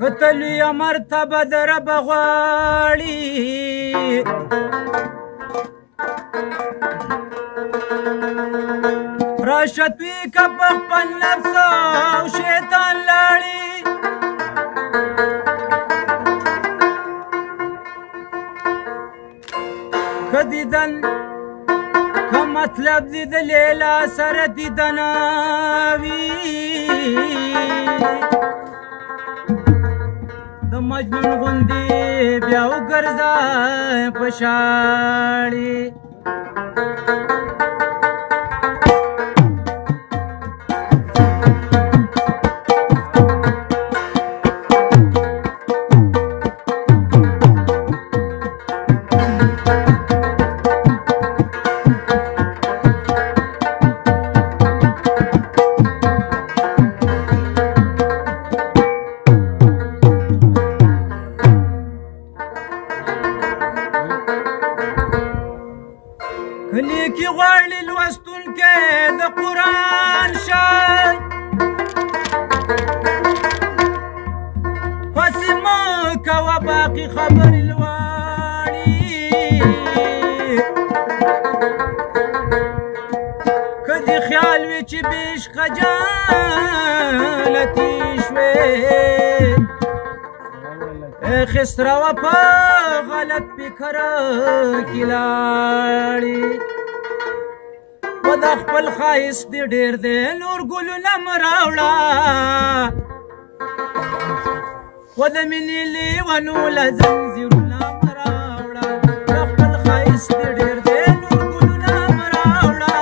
کتلوی مرتبه در بغواړي راشتوی که په خپل نفس او شیطان لاړي که دیدن که مطلب دی د لیلا سره دیدنه وي د مجنون غوندې بیا وګرځه په شاړې کلی کی غواړي لوستونکی د قرآن شای پسې مه کوه باقي خبرې لواړي که دې خیال وي چې بې عشقه جانتي شوې خسروه په غلط فکر کې لاړې و د خپل ښایست دې ډېر دی نور ګلونه مه راوړه و د مینې لیونو له زنځیرونه مه راوړه د خپل ښایست دې ډېر دی نور ګلونه مه راوړه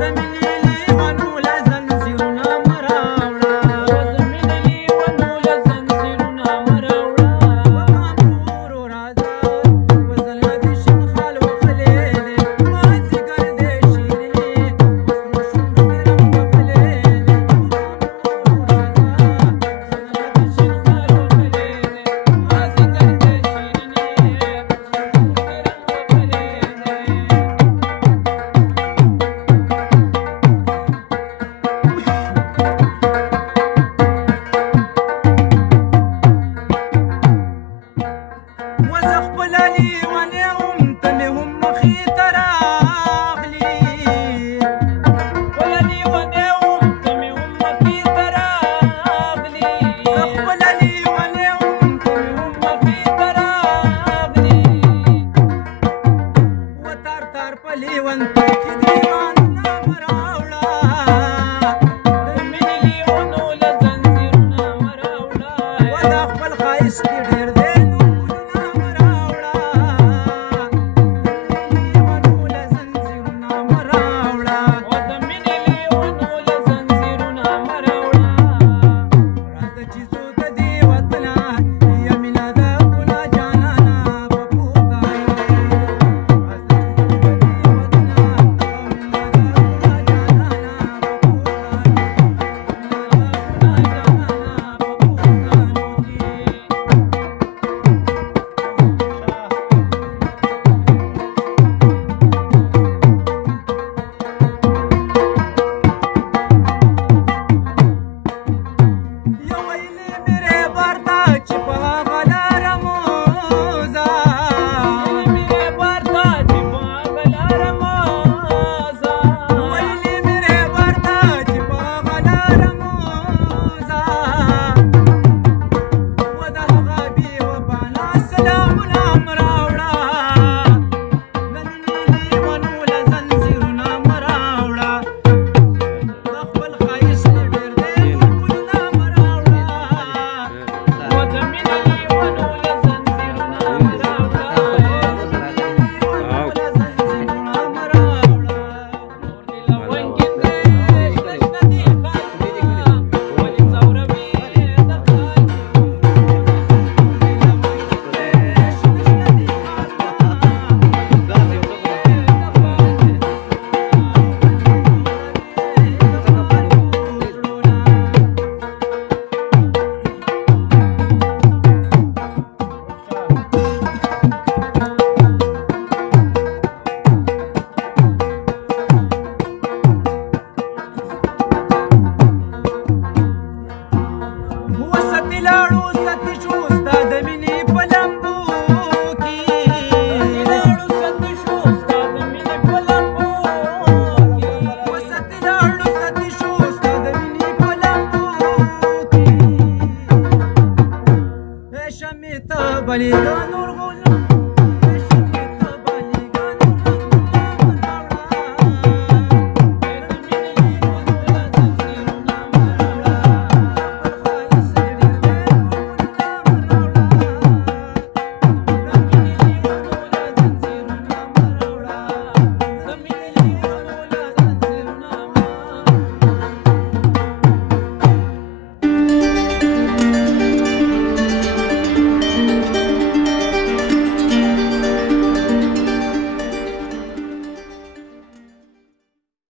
د مینې لیونو له زنځیرونه مه راوړه د مینې لیونو له زنځیرونه مه راوړه مامور راځه وزله دې شین خال وخلې دی مازدیګر دې شیرینې وسرو شونډو دې رنګ وخلې دی وزه خپله لیونې